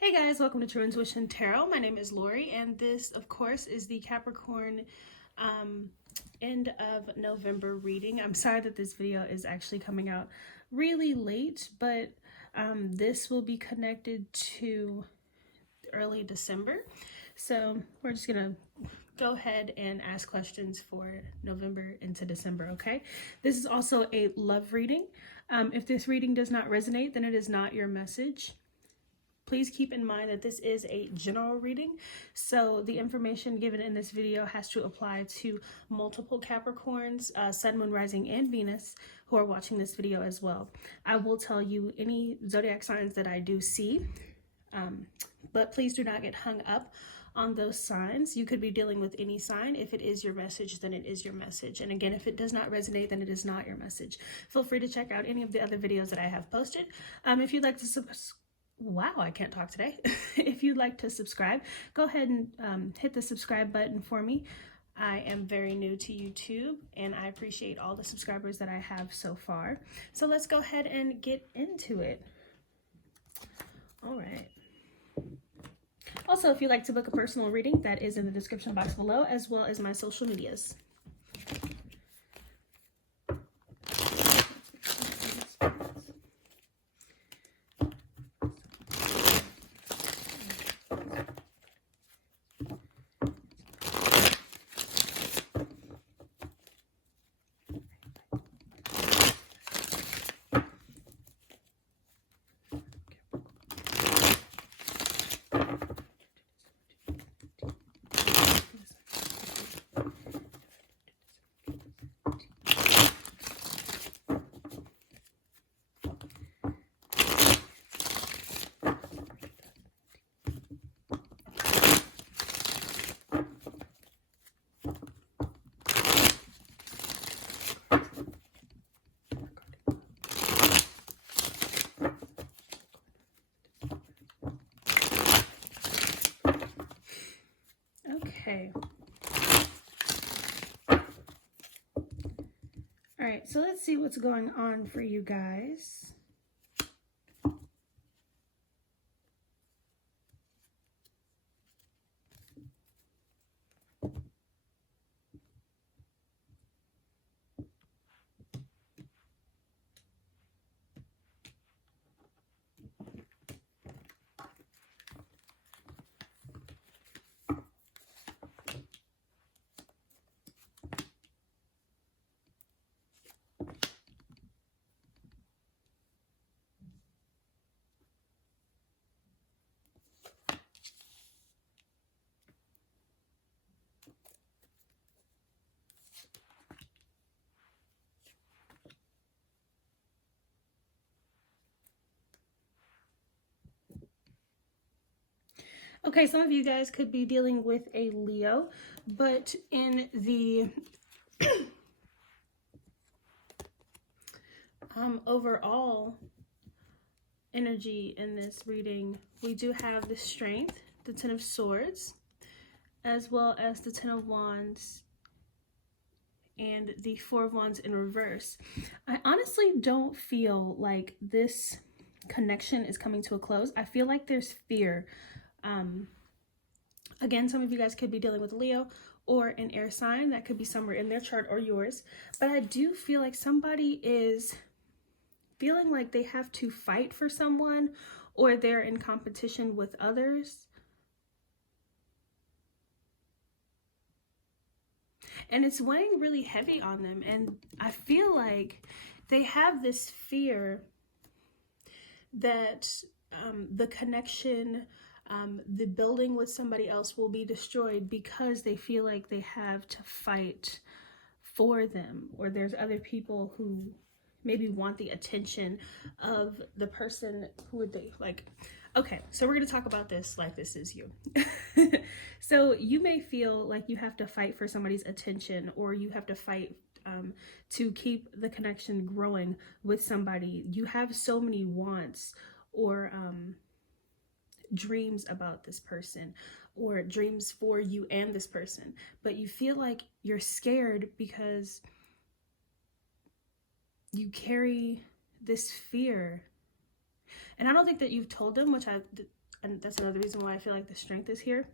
Hey guys, welcome to True Intuition Tarot. My name is Lori, and this, of course, is the Capricorn end of November reading. I'm sorry that this video is actually coming out really late, but this will be connected to early December. So we're just going to go ahead and ask questions for November into December, okay? This is also a love reading. If this reading does not resonate, then it is not your message. Please keep in mind that this is a general reading, so the information given in this video has to apply to multiple Capricorns, Sun, Moon, Rising, and Venus who are watching this video as well. I will tell you any zodiac signs that I do see, but please do not get hung up on those signs. You could be dealing with any sign. If it is your message, then it is your message. And again, if it does not resonate, then it is not your message. Feel free to check out any of the other videos that I have posted. If you'd like to Wow, I can't talk today. If you'd like to subscribe, go ahead and hit the subscribe button for me. I am very new to YouTube, and I appreciate all the subscribers that I have so far. So let's go ahead and get into it. All right. Also, if you'd like to book a personal reading, that is in the description box below, as well as my social medias. Okay. All right, so let's see what's going on for you guys. Okay, some of you guys could be dealing with a Leo, but in the overall energy in this reading, we do have the Strength, the Ten of Swords, as well as the Ten of Wands and the Four of Wands in reverse. I honestly don't feel like this connection is coming to a close. I feel like there's fear. Again, some of you guys could be dealing with Leo or an air sign. That could be somewhere in their chart or yours. But I do feel like somebody is feeling like they have to fight for someone, or they're in competition with others. And it's weighing really heavy on them. And I feel like they have this fear that the connection, the building with somebody else will be destroyed because they feel like they have to fight for them, or there's other people who maybe want the attention of the person who would they like. Okay, so we're going to talk about this like this is you. So you may feel like you have to fight for somebody's attention, or you have to fight to keep the connection growing with somebody. You have so many wants or dreams about this person, or dreams for you and this person, but you feel like you're scared because you carry this fear And I don't think that you've told them, and that's another reason why I feel like the strength is here.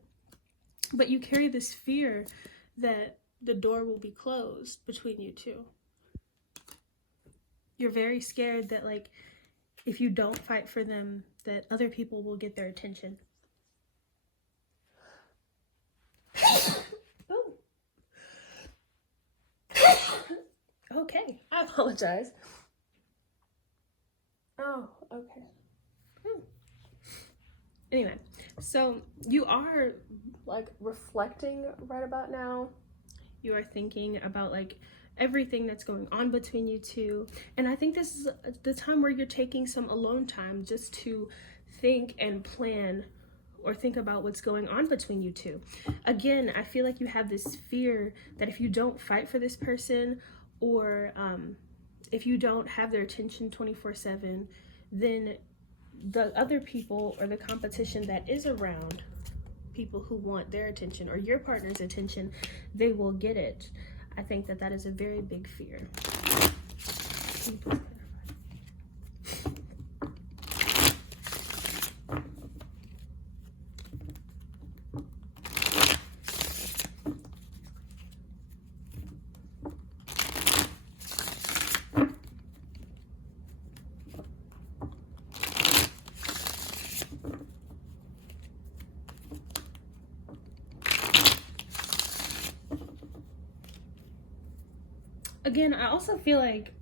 But you carry this fear that the door will be closed between you two. You're very scared that, like, if you don't fight for them, that other people will get their attention. Oh. Okay, I apologize. Oh, okay. Anyway, so you are, like, reflecting right about now. You are thinking about, like, everything that's going on between you two. And I think this is the time where you're taking some alone time just to think and plan or think about what's going on between you two. Again, I feel like you have this fear that if you don't fight for this person, or if you don't have their attention 24/7, then the other people or the competition that is around people who want their attention or your partner's attention, they will get it. I think that that is a very big fear. Again, I also feel like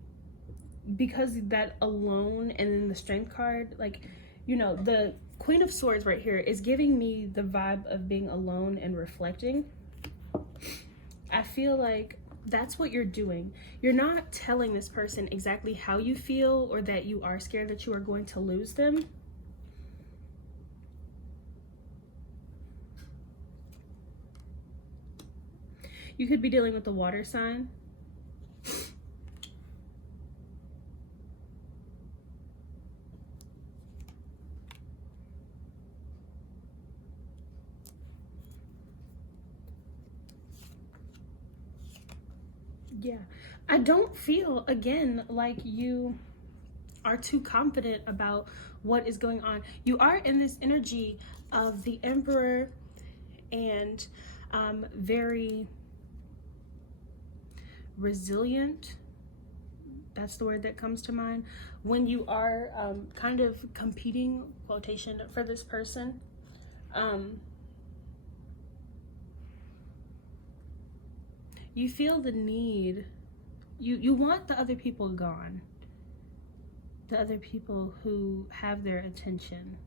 because that alone and then the strength card, like, you know, the Queen of Swords right here is giving me the vibe of being alone and reflecting. I feel like that's what you're doing. You're not telling this person exactly how you feel or that you are scared that you are going to lose them. You could be dealing with the water sign. Yeah, I don't feel, again, like you are too confident about what is going on. You are in this energy of the Emperor and very resilient. That's the word that comes to mind. When you are kind of competing, quotation, for this person. You feel the need, you want the other people gone, the other people who have their attention.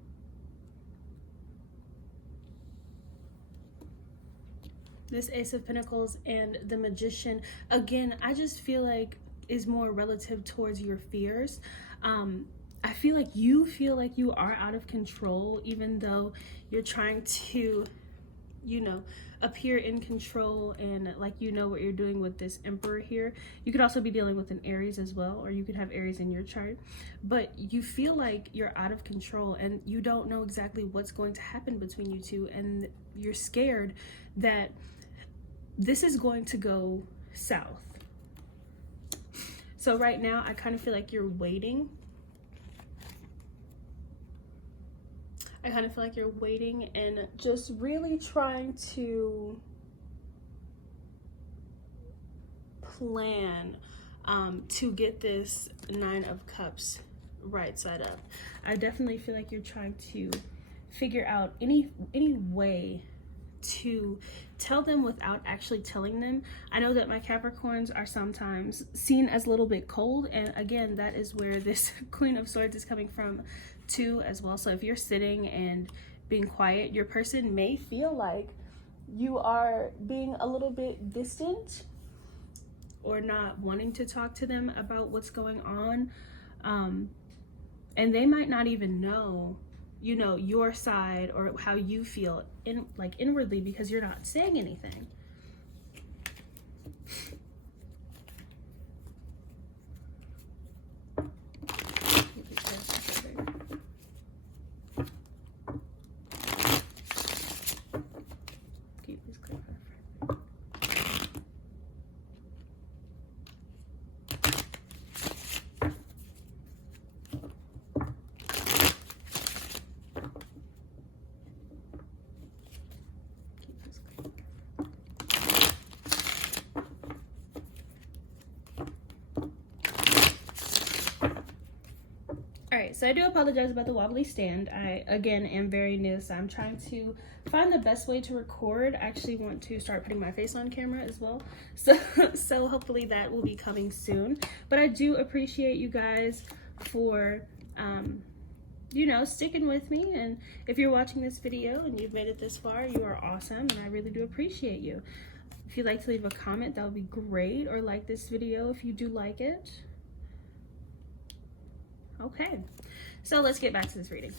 This Ace of Pentacles and the Magician, again, I just feel like is more relative towards your fears. I feel like you are out of control, even though you're trying to, you know, appear in control and like you know what you're doing with this Emperor here. You could also be dealing with an Aries as well, or you could have Aries in your chart, but you feel like you're out of control and you don't know exactly what's going to happen between you two, and you're scared that this is going to go south. So right now I kind of feel like you're waiting. I kind of feel like you're waiting and just really trying to plan to get this Nine of Cups right side up. I definitely feel like you're trying to figure out any way to tell them without actually telling them. I know that my Capricorns are sometimes seen as a little bit cold, and again, that is where this Queen of Swords is coming from too as well. So if you're sitting and being quiet, your person may feel like you are being a little bit distant or not wanting to talk to them about what's going on, and they might not even know, you know, your side or how you feel inwardly because you're not saying anything. so I do apologize about the wobbly stand. I, again, am very new, so I'm trying to find the best way to record. I actually want to start putting my face on camera as well. So hopefully that will be coming soon. But I do appreciate you guys for, you know, sticking with me. And if you're watching this video and you've made it this far, you are awesome, and I really do appreciate you. If you'd like to leave a comment, that would be great, or like this video if you do like it. Okay, so let's get back to this reading.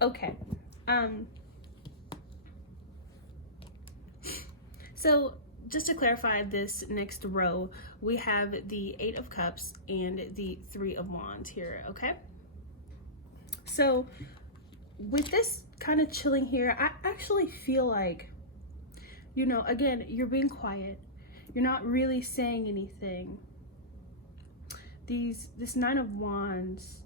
Okay, so just to clarify this next row, we have the 8 of Cups and the 3 of Wands here, okay? So with this kind of chilling here, I actually feel like, you know, again, you're being quiet. You're not really saying anything. This 9 of Wands,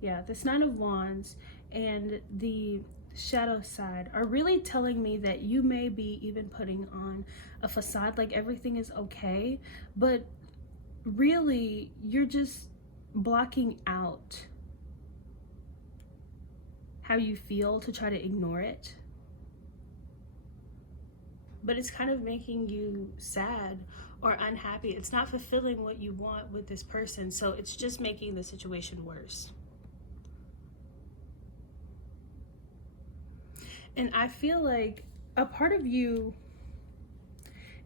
yeah, this 9 of Wands and the shadow side are really telling me that you may be even putting on a facade like everything is okay, but really you're just blocking out how you feel to try to ignore it. But it's kind of making you sad or unhappy. It's not fulfilling what you want with this person, so it's just making the situation worse. And I feel like a part of you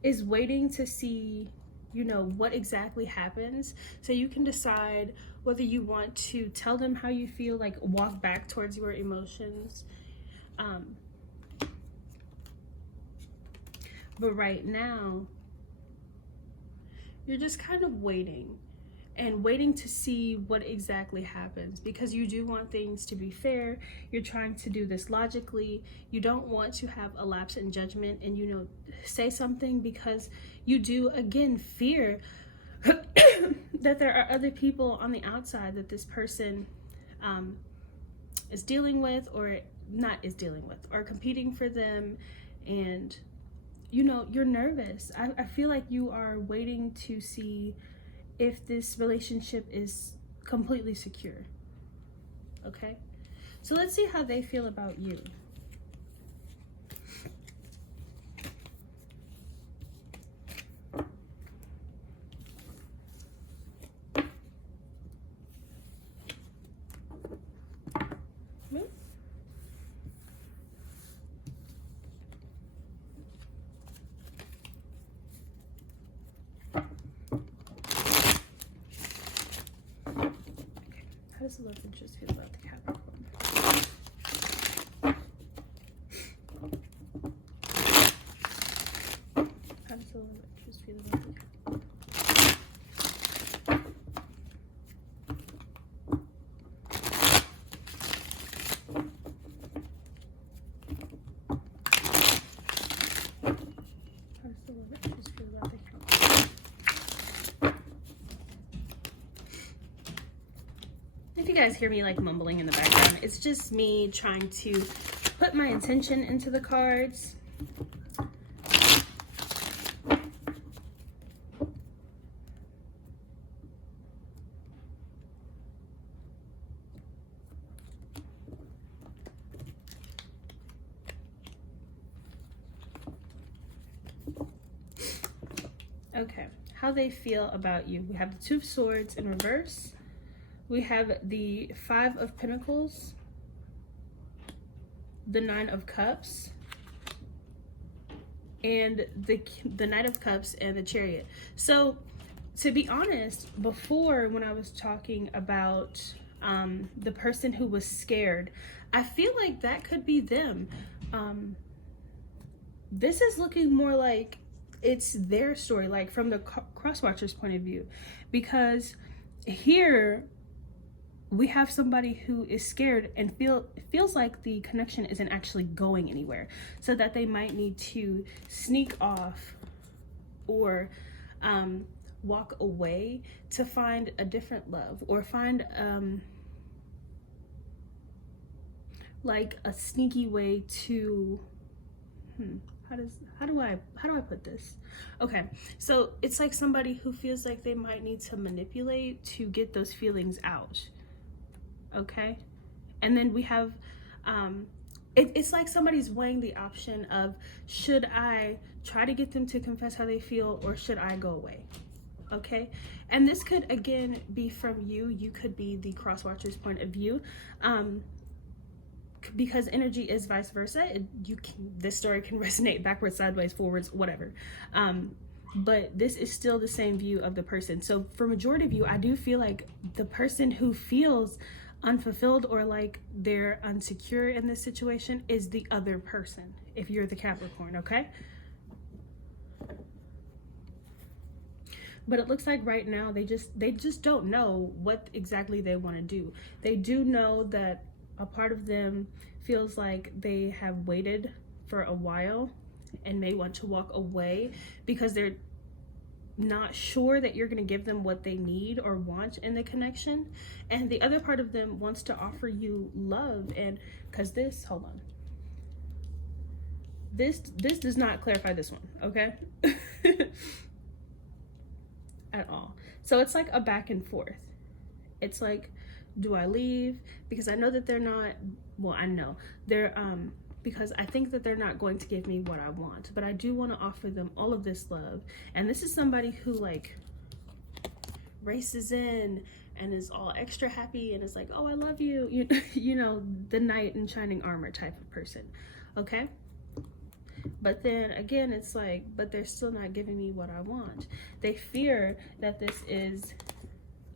is waiting to see, you know, what exactly happens, so you can decide whether you want to tell them how you feel, like walk back towards your emotions. But right now, you're just kind of waiting to see what exactly happens, because you do want things to be fair. You're trying to do this logically. You don't want to have a lapse in judgment and, you know, say something, because you do, again, fear that there are other people on the outside that this person is dealing with, or not is dealing with, or competing for them. And you know, you're nervous. I feel like you are waiting to see if this relationship is completely secure. Okay? So let's see how they feel about you. How does the love interest feel about the Capricorn? How does the love interest feel about the Capricorn? How does the love interest feel about the Capricorn? If you guys hear me like mumbling in the background, it's just me trying to put my intention into the cards. Okay, how they feel about you. We have the 2 of Swords in reverse. We have the 5 of Pentacles, the 9 of Cups, and the Knight of Cups and the Chariot. So, to be honest, before when I was talking about the person who was scared, I feel like that could be them. This is looking more like it's their story, like from the cross-watcher's point of view, because here we have somebody who is scared and feels like the connection isn't actually going anywhere, so that they might need to sneak off or walk away to find a different love, or find like a sneaky way to how do I put this? Okay, so it's like somebody who feels like they might need to manipulate to get those feelings out. Okay, and then we have it's like somebody's weighing the option of, should I try to get them to confess how they feel, or should I go away? Okay, and this could again be from you. You could be the cross watcher's point of view, because energy is vice versa. This story can resonate backwards, sideways, forwards, whatever, but this is still the same view of the person. So for majority of you, I do feel like the person who feels unfulfilled or like they're insecure in this situation is the other person, if you're the Capricorn. Okay, but it looks like right now they just don't know what exactly they want to do. They do know that a part of them feels like they have waited for a while and may want to walk away because they're not sure that you're going to give them what they need or want in the connection. And the other part of them wants to offer you love. And because this, hold on, this does not clarify this one, okay? At all. So it's like a back and forth. It's like, do I leave? Because I know that they're not, well, I know they're because I think that they're not going to give me what I want, but I do want to offer them all of this love. And this is somebody who like races in and is all extra happy and is like, oh, I love you, you know, the knight in shining armor type of person. Okay, but then again, it's like, but they're still not giving me what I want. They fear that this is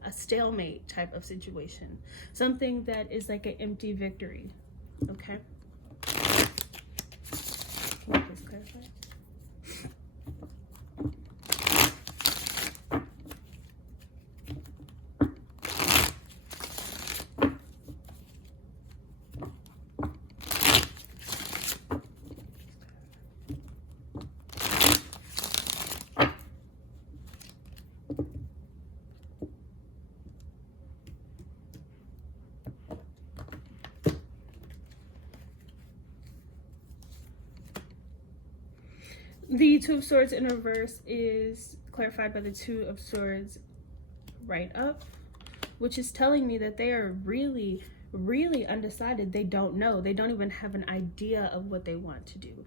a stalemate type of situation, something that is like an empty victory. Okay, can you please clarify? The Two of Swords in reverse is clarified by the Two of Swords right up, which is telling me that they are really, really undecided. They don't know. They don't even have an idea of what they want to do.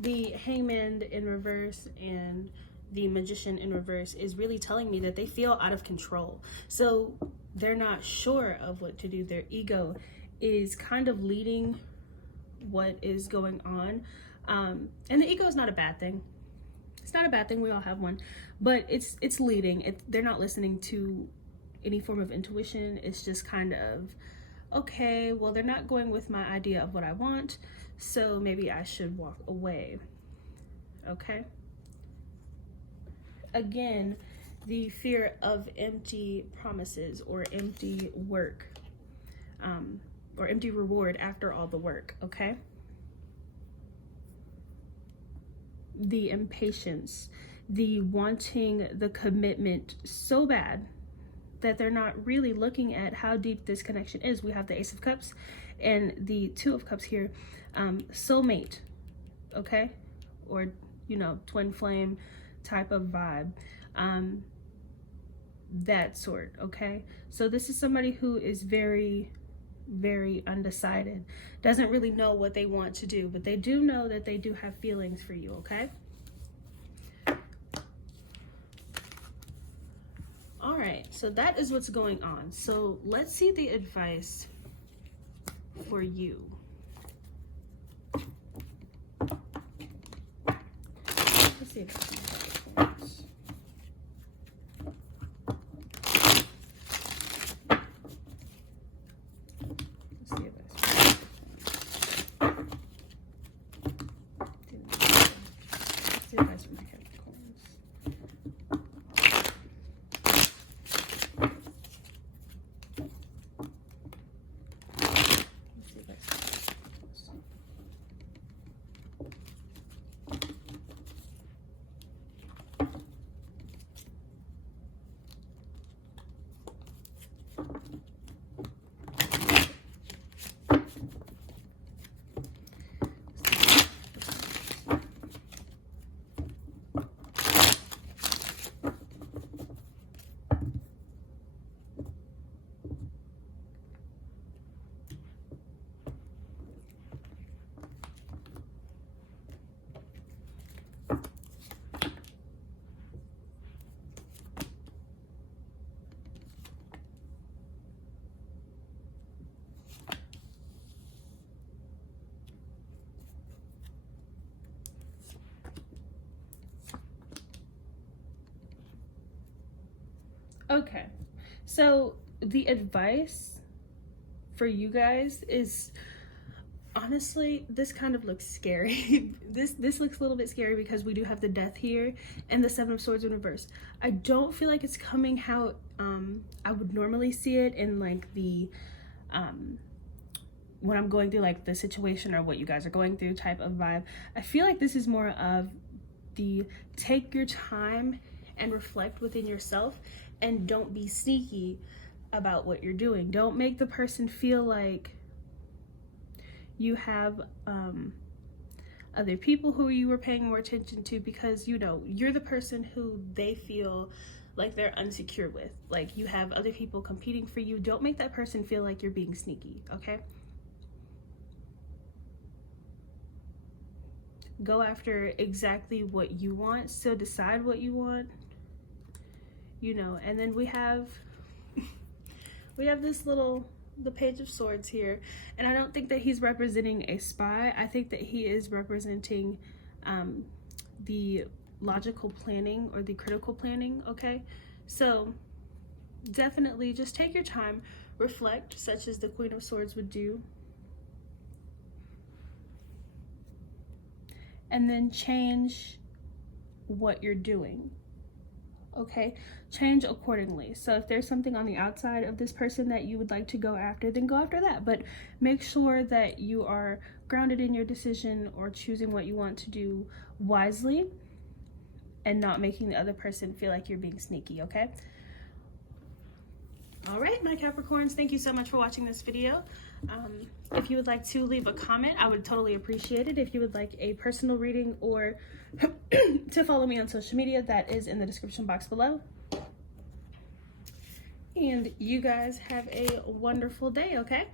The Hangman in reverse and the Magician in reverse is really telling me that they feel out of control. So they're not sure of what to do. Their ego is kind of leading what is going on. And the ego is not a bad thing. It's not a bad thing. We all have one, but it's leading. They're not listening to any form of intuition. It's just kind of, okay, well, they're not going with my idea of what I want, so maybe I should walk away. Okay. Again, the fear of empty promises or empty work, or empty reward after all the work. Okay. The impatience, the wanting the commitment so bad that they're not really looking at how deep this connection is. We have the Ace of Cups and the Two of Cups here. Soulmate, okay? Or, you know, twin flame type of vibe. That sort, okay? So this is somebody who is very, very undecided, doesn't really know what they want to do, but they do know that they do have feelings for you. Okay, all right, so that is what's going on. So let's see the advice for you. Let's see if Okay, so the advice for you guys is, honestly, this kind of looks scary. This looks a little bit scary because we do have the Death here and the Seven of Swords in reverse. I don't feel like it's coming how I would normally see it in like the when I'm going through like the situation or what you guys are going through type of vibe. I feel like this is more of the take your time and reflect within yourself, and don't be sneaky about what you're doing. Don't make the person feel like you have other people who you were paying more attention to, because you know you're the person who they feel like they're unsecure with. Like you have other people competing for you. Don't make that person feel like you're being sneaky, okay? Go after exactly what you want. So decide what you want, you know. And then we have this the Page of Swords here, and I don't think that he's representing a spy. I think that he is representing the logical planning or the critical planning, okay? So definitely just take your time, reflect, such as the Queen of Swords would do, and then change what you're doing, okay? Change accordingly. So if there's something on the outside of this person that you would like to go after, then go after that. But make sure that you are grounded in your decision or choosing what you want to do wisely, and not making the other person feel like you're being sneaky, okay? All right, my Capricorns, thank you so much for watching this video. If you would like to leave a comment, I would totally appreciate it. If you would like a personal reading or to follow me on social media, that is in the description box below. And you guys have a wonderful day, okay?